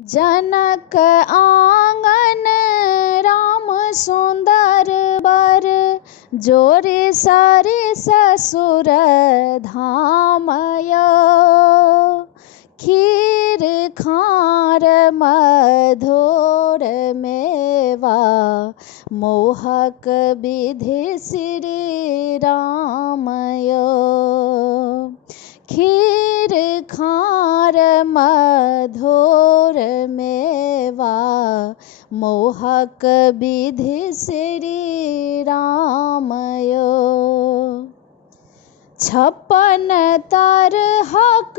जनक आंगन राम सुंदर बर, जोरी सारी ससुर धामय। खीर खार मधुर मेवा, मोहक विधि श्री रामय। खीर खार मधुर मेवा, मोहक विधि श्री रामय। छप्पन तरहक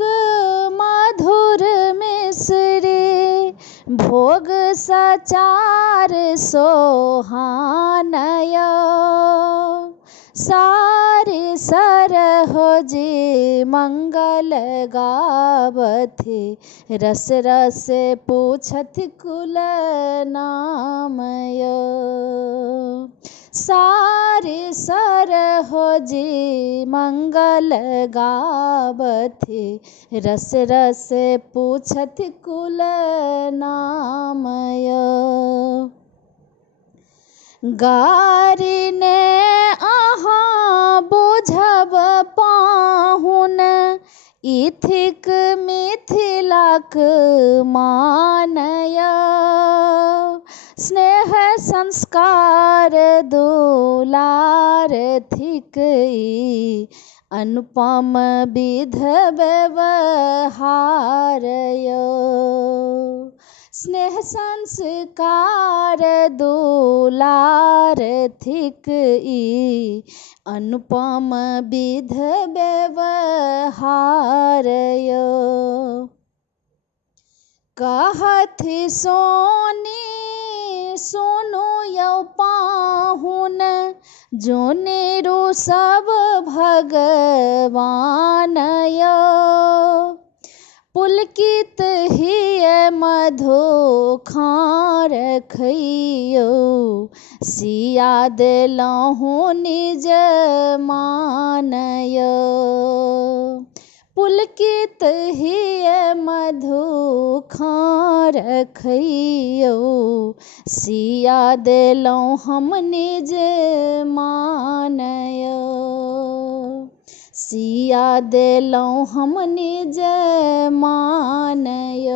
मधुर मिश्री, भोग सचार सोहानय। सारी सरहोजी मंगल गावथि, रस रस पूछत कुल नामय। सारी सरहोजी मंगल गावथि, रस रस पूछत कुल नामय। गारिने अहाँ बुझब पाहुन, इथिक मिथिलाक मानय। स्नेह संस्कार दुलार थिक, अनुपम विध व्यवहारय। स्नेह संस्कार दुलार थिक, अनुपम विध व्यवहारय। कहथि सोनी सुनु यौ पाहुन, जोनेरु सब भगवानय। पुलकित हिय मधु खार खइयो, सिया देलहुँ निज मानय। पुलकित हिय मधु खार खइयो, सिया देलहुँ हम निज मानय। सिया देलहुँ हम निज मानय।